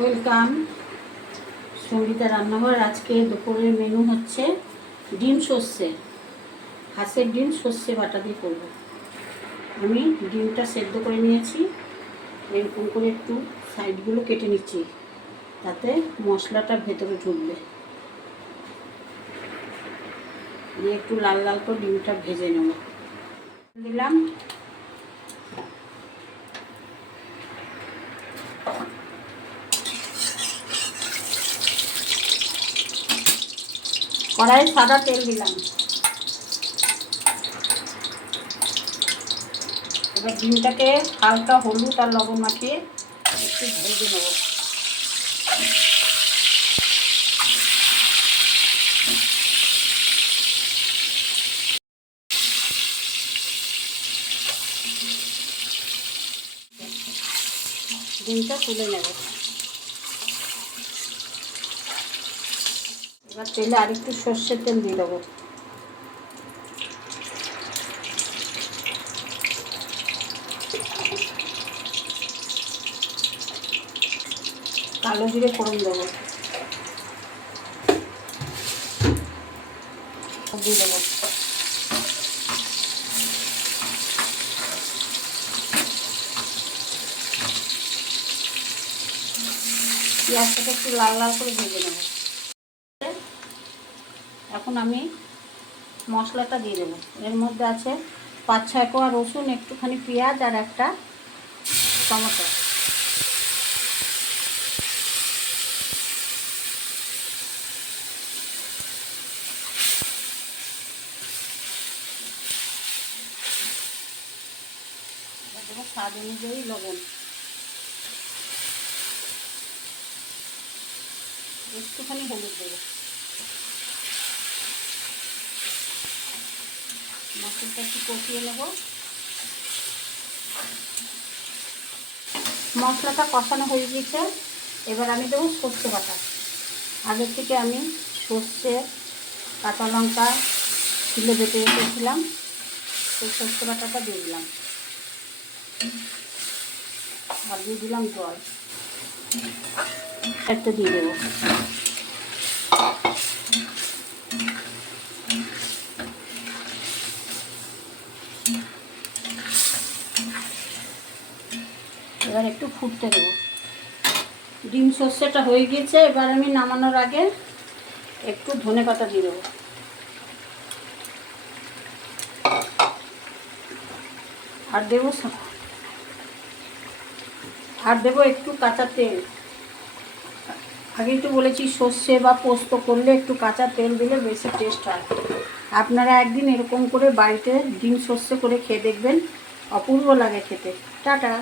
Welcome Sangeeta রান্নাঘর। আজকে দুপুরের মেনু হচ্ছে ডিম সর্ষে, হাঁসের ডিম সর্ষে বাটা দিয়ে করবো। আমি ডিমটা সেদ্ধ করে নিয়েছি, এরকম করে একটু সাইডগুলো কেটে নিচ্ছি, তাতে মশলাটা ভেতরে ঢুকবে। দিয়ে একটু লাল লাল করে ডিমটা ভেজে নেব। দিলাম কড়াইয়ে সাদা তেল দিলাম। এবার ডিমটাকে হালকা হলুদ আর লবণ মাখিয়ে একটু ভেজে নেব। ডিমটা তুলে নেব। এবার তেলে আরেকটু সর্ষের তেল দিয়ে দেবো। কালো জিরে ফোড়ন দেবো, দিয়ে দেবো। পেঁয়াজটাকে একটু লাল লাল করে ভেজে নেব। এখন আমি মশলাটা দিয়ে দেবো। এর মধ্যে আছে 5-6 কোয়া রসুন, একটুখানি পেঁয়াজ আর একটা টমেটো। দেবো স্বাদ অনুযায়ী লবণ, একটুখানি হলুদ দেবো। মশলাটা একটু কষিয়ে নেব। মশলাটা কষানো হয়ে গেছে, এবার আমি দেবো সর্ষে বাটা। আগের থেকে আমি সর্ষে, কাঁচা লঙ্কা ছিলে বেটে রেখেছিলাম, সেই সর্ষে বাটাটা দিয়ে দিলাম। আর দিয়ে দিলাম জল, একটা দিয়ে দেবো। এবার একটু ফুটতে দেবো। ডিম সর্ষেটা হয়ে গিয়েছে, এবার আমি নামানোর আগে একটু ধনেপাতা দিয়ে দেবো। আর দেবো একটু কাঁচা তেল। আগেই তো বলেছি, সর্ষে বা পোস্ত করলে একটু কাঁচা তেল দিলে বেশি টেস্ট হয়। আপনারা একদিন এরকম করে বাড়িতে ডিম সর্ষে করে খেয়ে দেখবেন, অপূর্ব লাগে খেতে। টাটা।